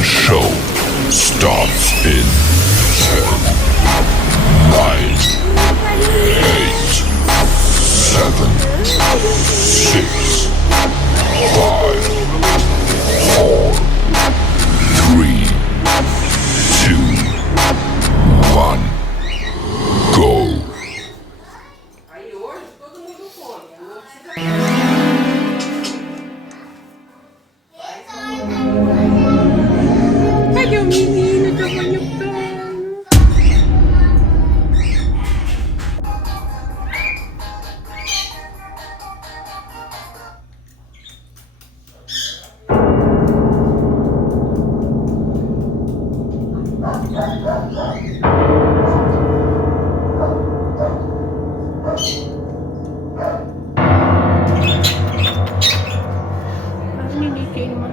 The show starts in 10, 9, 8, 7, 6, 5, 4, 3, 2, 1, go. Aí hoje todo mundo come. Cadê o menino tamanho plano? Ninguém queima.